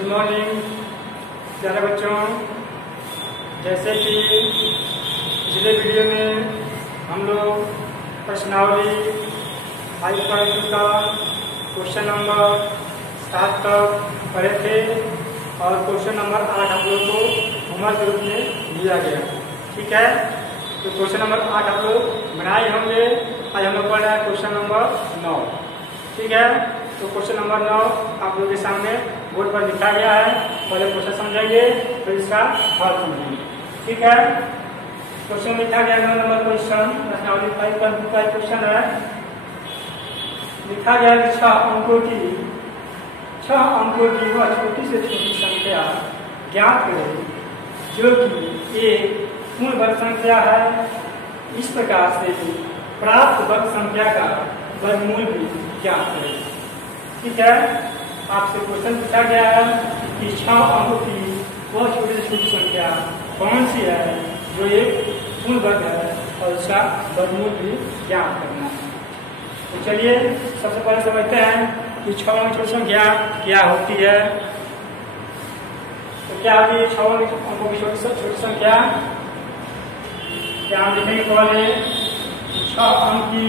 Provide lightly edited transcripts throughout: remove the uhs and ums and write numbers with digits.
Good morning प्यारे बच्चों। जैसे कि पिछले वीडियो में हम लोग प्रश्नावली 5.2 का क्वेश्चन नंबर 7 तक पढ़े थे और क्वेश्चन नंबर 8 हम लोग को होमवर्क के रूप में दिया गया। ठीक है, तो क्वेश्चन नंबर 8 हम लोग बनाए होंगे। आज हम लोग पढ़ रहे हैं क्वेश्चन नंबर 9। ठीक है, तो क्वेश्चन नंबर 9 आप लोगों के सामने बोर्ड पर लिखा गया है। पहले क्वेश्चन समझेंगे फिर इसका हल समझेंगे। ठीक है, क्वेश्चन लिखा गया 9 नंबर क्वेश्चन, प्रश्नावली 5.2 का क्वेश्चन है। लिखा गया कि 6 अंकों की वह छोटी से छोटी संख्या ज्ञात करें जो कि एक पूर्ण वर्ग संख्या है। इस प्रकार से प्राप्त वर्ग संख्या का वर्गमूल भी ज्ञात करें। ठीक है, आपसे क्वेश्चन पूछा गया है कि 6 अंकों की वह छोटी से छोटी संख्या कौन सी है जो एक पूर्ण वर्ग है और उसका वर्गमूल भी ज्ञात करना है। तो चलिए सबसे पहले समझते हैं कि 6 अंकों की छोटी संख्या क्या होती है। तो क्या होती है 6 अंकों की छोटी संख्या? क्या हम देखेंगे पहले 6 अंकों की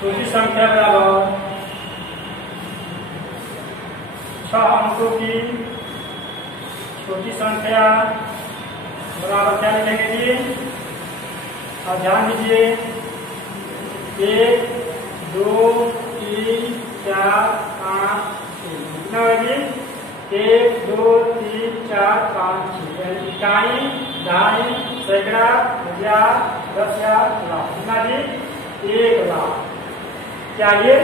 छोटी संख्या बराबर 6 अंकों की छोटी संख्या बराबर क्या लिखेंगे जी? और ध्यान दीजिए 1 2 3 4 5 6 कितना होगी? 1 2 3 4 5 6 इकाई, दहाई, सैकड़ा, हजार, 10,000, लाख। कितना जी? 1 लाख। क्या ये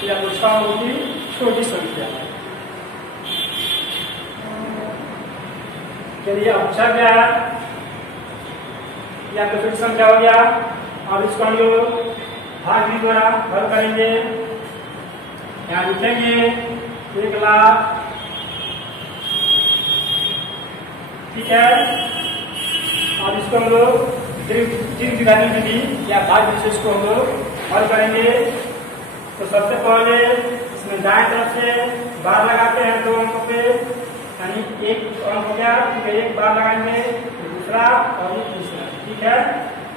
6 अंकों की छोटी संख्या है। चलिए अब पूछा गया है या तो छोटी संख्या हो गया। अब इसको हम लोग भाग भी द्वारा हल करेंगे। यहाँ लिखेंगे 1 लाख। ठीक है, अब इसको हम लोग विभाजन विधि या भाग विधि से इसको हम लोग हल करेंगे। तो सबसे पहले इसमें दाएं तरफ से बार लगाते हैं 2 अंकों पे, यानी 1 अंक हो गया। ठीक है, 1 बार लगाएंगे, दूसरा और तीसरा। ठीक है,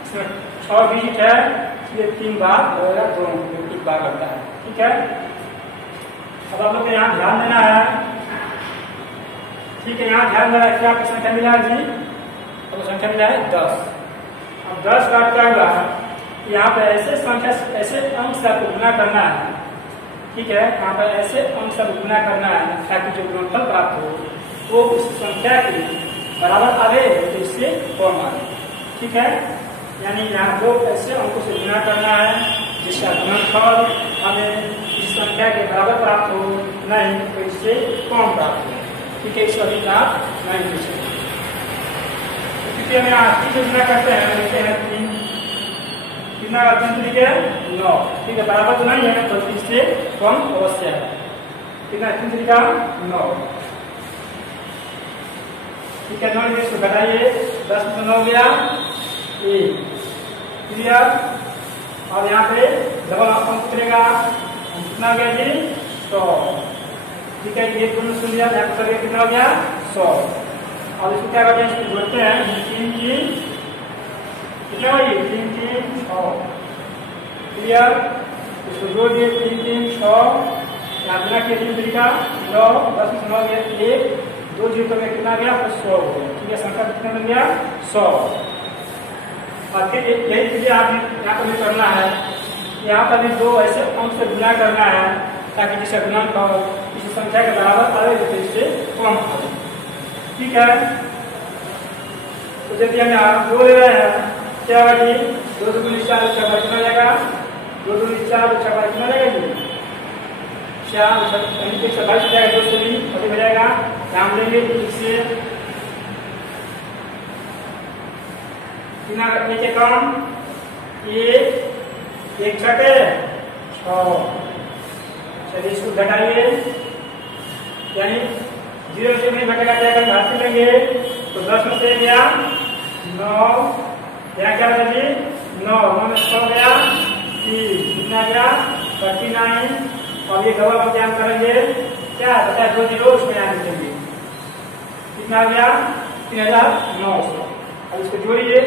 इसमें 6 डिजिट है इसलिए 3 बार होगा, 2 अंक 1 बार करता है। ठीक है, अब आप लोग को यहाँ ध्यान देना है। ठीक है, यहाँ ध्यान देना है। क्या आपको संख्या मिला है जी? अब संख्या मिला है 10। अब 10 का क्या हुआ? यहाँ पे ऐसे अंक से आपको गुना करना है। ठीक है, यहाँ पर ऐसे अंक से गुना करना है ताकि जो गुणनफल प्राप्त हो वो उस संख्या के बराबर आवे तो इससे कम आवे। ठीक है, यानी यहाँ 2 ऐसे अंकों से गुना करना है जिसका गुणनफल हमें इस संख्या के बराबर प्राप्त हो, नहीं तो इससे कम प्राप्त हो। ठीक है, इसको अभी आप नहीं पूछ सकते क्योंकि हमें 8 से गुना करते हैं। लिखते हैं 3 कितना 3 तरीके 9। ठीक है, बराबर तो नहीं है तो इससे कम अवश्य है। कितना 3 तरीका 9। ठीक है, 9 में इसको घटाइए, 10 में 9 गया 1। क्लियर। अब यहाँ पे डबल अंक उतरेगा, कितना गया जी? 100। ठीक है, ये दोनों सुन लिया, यहाँ पर कितना हो गया? 100। अब इसको क्या करते हैं? इसको जोड़ते हैं 3 3 कितना हुई? 3 3 6। क्लियर, इसको जोड़ दिए 3 3 6। यहाँ बिना के 3 तरीका 9, 10 में 9 गया 1, 2 जीरो में कितना गया? 100 हो गया। ठीक है, संख्या कितना बन गया? 100। और फिर यही चीजें आप यहाँ पर भी करना है। यहाँ पर भी 2 ऐसे अंक से गुना करना है ताकि जिसका गुणनफल इस संख्या के बराबर आवे तो इससे कम आवे। ठीक है, तो जब हम यहाँ 2 ले रहे हैं क्या होगा जी? 2 2 4 6 कितना जाएगा? 2 2 4 6 कितना जाएगा जी? 4 27 जाएगा। 2 से भी अधिक हो जाएगा। नाम लेंगे इससे कितना नीचे कम 1 छठे 6। चलिए इसको घटाइए, यानी 0 से नहीं घटेगा जाएगा, घाट लेंगे तो 10 में से गया 9, यहाँ क्या है जी? 9 9 में 6 गया 3 कितना गया 39। और ये डबल हम ध्यान करेंगे क्या बता 2 जीरो उसमें यहाँ लिखेंगे कितना गया 3900। अब इसको जोड़िए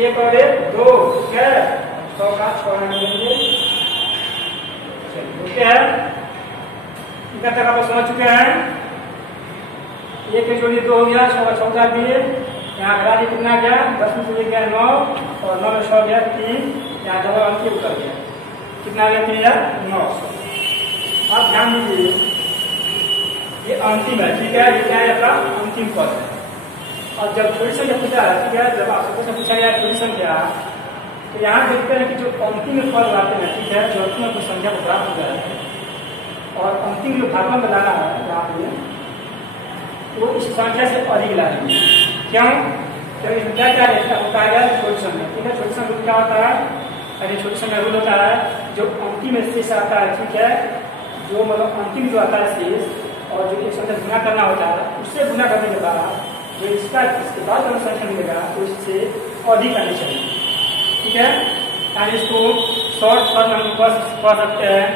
एक और एक 2 ठीक है 100 का 6 लेंगे। चलिए ओके है इतना तक आप समझ चुके हैं। एक के जोड़िए 2 हो गया 6 का 14 दिए यहाँ घटा दिए कितना गया 10 में से गया 9 और 9 में 100 गया 3 यहाँ डबल अंक के उतर गया कितना गया 3900। आप ध्यान दीजिए ये अंतिम है ठीक है ये क्या है आपका अंतिम पद है। और जब छोटी संख्या पूछा है ठीक है जब आपसे पूछा गया छोटी संख्या तो यहाँ देखते हैं कि जो अंतिम पद लाते हैं ठीक है जो अंतिम कुछ संख्या को प्राप्त हो जाए और अंतिम जो भागफल बनाना है यहाँ पे वो इस संख्या से अधिक लाएंगे। क्यों क्या क्या होता है छोटी संख्या ठीक है छोटी संख्या क्या होता है अरे छोटी संख्या रूल होता है जो अंतिम शेष आता है ठीक है जो मतलब अंतिम जो आता है शेष और जो एक संख्या गुना करना होता है उससे गुना करने के बाद जो इसके बाद जो संख्या मिलेगा तो इससे अधिक आनी चाहिए ठीक है। यानी इसको शॉर्ट फॉर्म हम पढ़ सकते हैं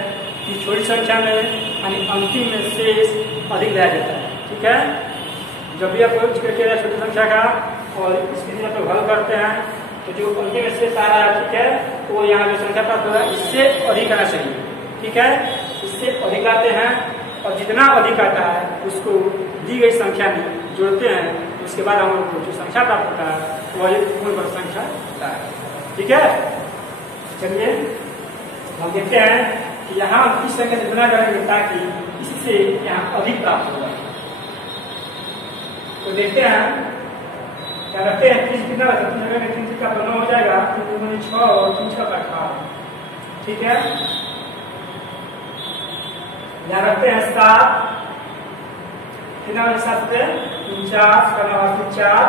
कि छोटी संख्या में यानी अंतिम में शेष अधिक रह जाता है ठीक है। जब भी आप छोटी संख्या का और इसके लिए आप हल करते हैं तो जो अंतिम में शेष आ रहा है ठीक है तो यहाँ जो संख्या प्राप्त होगा इससे अधिक आना चाहिए ठीक है। इससे अधिक आते हैं और जितना अधिक आता है उसको दी गई संख्या में जोड़ते हैं उसके बाद हम लोग को जो संख्या प्राप्त होता है वह एक पूर्ण वर्ग संख्या होता है ठीक है। चलिए हम देखते हैं कि यहाँ किस संख्या से गुना करेंगे ताकि इससे यहाँ अधिक प्राप्त होगा। तो देखते हैं क्या रखते हैं 30 कितना रहता है 3 का 9 हो जाएगा 3 6 और 3 का 18 ठीक है। यहाँ रखते हैं 7 कितना 7 से 49 करना 4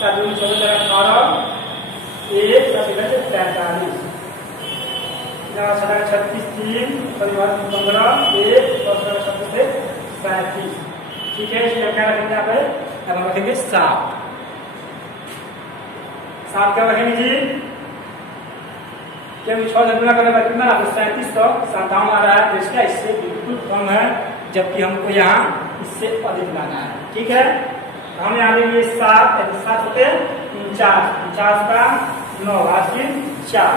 7 2 14 18 1 7 43 कितना 36 3 परिवार 15 1 7 से 37 ठीक है। इसमें क्या रखेंगे यहाँ पे अब हम रखेंगे 7 क्या रखेंगे जी क्योंकि 6 से गुना करने पर कितना 3757 आ रहा है तो इसका इससे बिल्कुल कम है जबकि हमको यहाँ इससे अधिक लाना है ठीक है। हम यहाँ लेंगे 7 होते 49 का 9 हासिल 4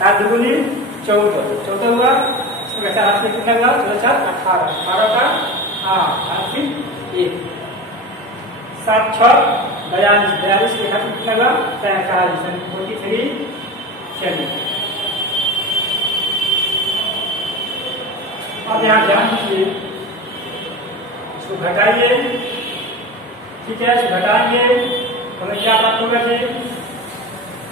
7 दुगुनी 14 हुआ इसमें कैसा हासिल कितना हुआ 18 का 8 हासिल 1 7 6 42 के हासिल कितना हुआ 43 चलिए अब यहाँ ध्यान दीजिए इसको घटाइए ठीक है इसको घटाएंगे हमें क्या प्राप्त होगा जी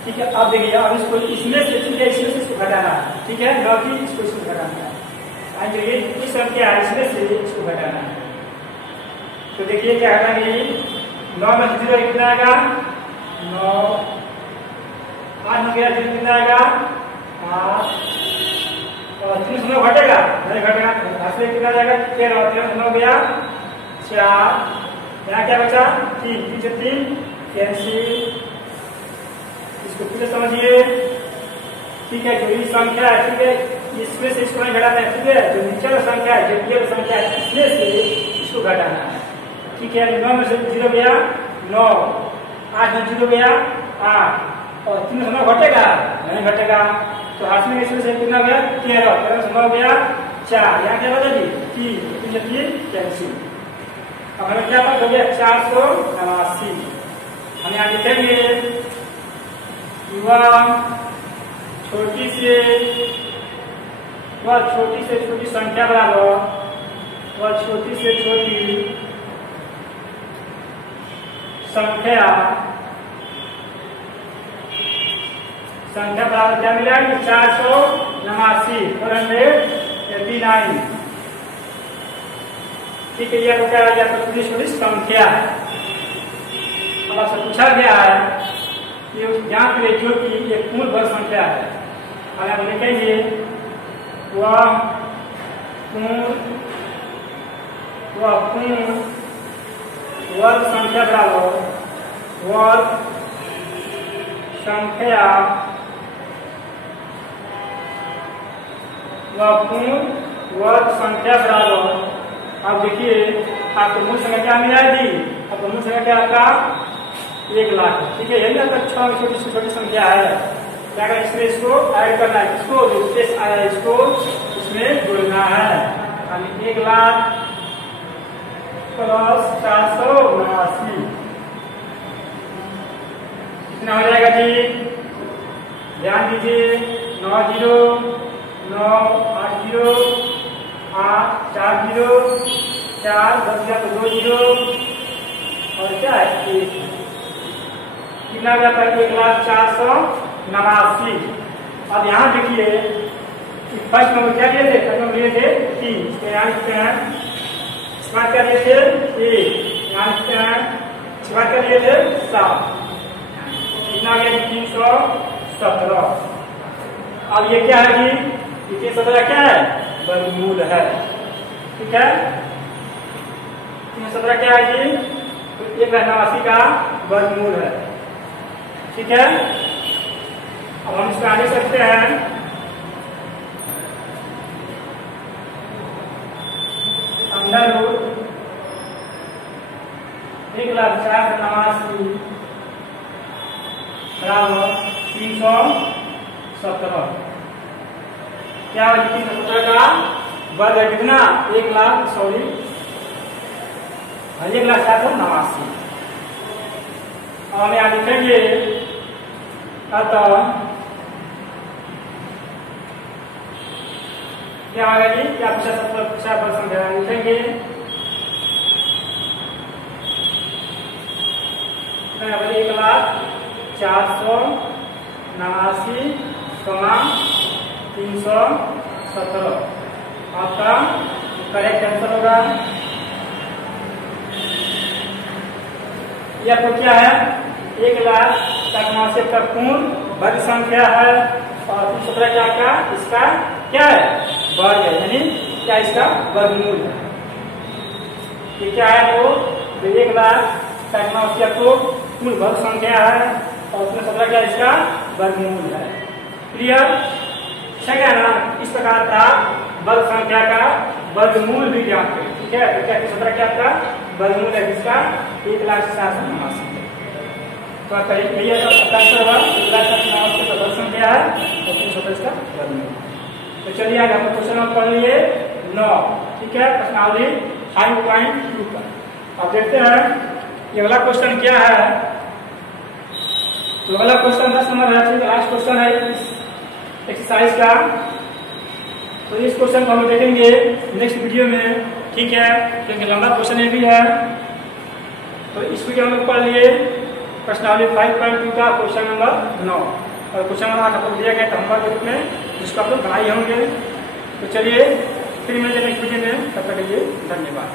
ठीक है। अब देखिए अब इसको इसमें से ठीक है इसमें से इसको घटाना है ठीक है न कि इसको इसको घटाना है जो ये इस संख्या है इसमें से इसको घटाना है। तो देखिए क्या घटाएंगे 9 में 0 कितना आएगा 9 8 में गया 0 कितना आएगा 5 और 3 से 9 घटेगा नहीं घटेगा हासिल कितना जाएगा 13 और 13 से 9 गया 4 यहाँ क्या बचा 3 से 3 कैंसिल। इसको फिर से समझिए ठीक है जो ये संख्या है ठीक है इसमें से इसको नहीं घटाना है ठीक है जो नीचे का संख्या है जो ये संख्या है इसमें से इसको घटाना है ठीक है। 9 में से 0 गया 9 8 में 0 गया 8 और 3 से 9 घटेगा नहीं घटेगा तो हासिल में इसमें से कितना गया 13 से 9 गया 4 यहाँ क्या बता दी 3 से 3 कैंसिल। अब हमें क्या पता हो गया 489। हम यहाँ लिखेंगे छोटी से छोटी संख्या बराबर वह छोटी से छोटी संख्या बराबर क्या मिला 489 ठीक है। यह क्या आ गया छोटी छोटी संख्या है। अब आपसे पूछा गया है कि ज्ञात करें जो कि एक पूर्ण वर्ग संख्या है और आप लिखेंगे वह पूर्ण वर्ग संख्या बराबर वर्ग संख्या व पूर्ण वर्ग संख्या बराबर, अब देखिए आपको मूल संख्या क्या मिल जाएगी, आपको मूल संख्या क्या आपका 1 लाख, ठीक है। यही आपका 6 छोटी से छोटी संख्या है, क्या करें इसमें इसको ऐड करना है, इसको जो शेष आया इसको इसमें जोड़ना है, यानी 1 लाख प्लस 489 कितना हो जाएगा जी, ध्यान दीजिए 9 0 9 8 0 8 4 0 4 10 गया तो 2 0 और क्या है 1, कितना गया था 1,04,89। अब यहाँ देखिए फर्स्ट नंबर क्या दिए थे, फर्स्ट नंबर लिए थे 3, इसके यहाँ लिखते हैं, इसके बाद क्या दिए थे 1, यहाँ लिखते हैं, इसके बाद क्या दिए थे 7, कितना गया 317। अब ये क्या है जी, 317 क्या है, वर्गमूल है, ठीक है। 317 क्या है जी, तो 1,89 का वर्गमूल है, ठीक है। अब हम इसको आगे सकते हैं, अंडर रूट 1,04,89 बराबर 317, क्या हो 317 का वर्ग है कितना 1,04,89। हम यहाँ लिखेंगे अतः क्या होगा जी, क्या पूछा संख्या लिखेंगे 1,04,89,317 आपका करेक्ट आंसर होगा। यह आपको क्या है 1,89,000 का पूर्ण वर्ग संख्या है और 317 क्या का इसका क्या है वर्ग है, यानी क्या इसका वर्गमूल है, ये क्या है तो 1,89,000 को पूर्ण वर्ग संख्या है और 317 क्या इसका वर्गमूल है। क्लियर, क्या ना, इस प्रकार का वर्ग संख्या का वर्गमूल भी ज्ञात करें, ठीक है। तो क्या 317 क्या था वर्गमूल है जिसका 1,04,89। तो आपका यही आंसर होगा 1,04,89 का वर्ग संख्या है और 317 इसका वर्गमूल। तो चलिए आगे हम क्वेश्चन नंबर पढ़ लिए 9, ठीक है, प्रश्नावली 5.2 पर। अब देखते हैं ये वाला क्वेश्चन क्या है। तो वाला क्वेश्चन 10 नंबर है, लास्ट क्वेश्चन है एक्सरसाइज का। तो इस क्वेश्चन को हम देखेंगे नेक्स्ट वीडियो में, ठीक है, क्योंकि लंबा क्वेश्चन ये भी है। तो इस वीडियो में पढ़ लिए प्रश्नावली 5.2 का क्वेश्चन नंबर 9 और क्वेश्चन नंबर 8 आपको दिया गया होमवर्क के रूप में, जिसको आप लोग बनाए होंगे। तो चलिए फिर मिलते हैं नेक्स्ट वीडियो में, तब तक के लिए धन्यवाद।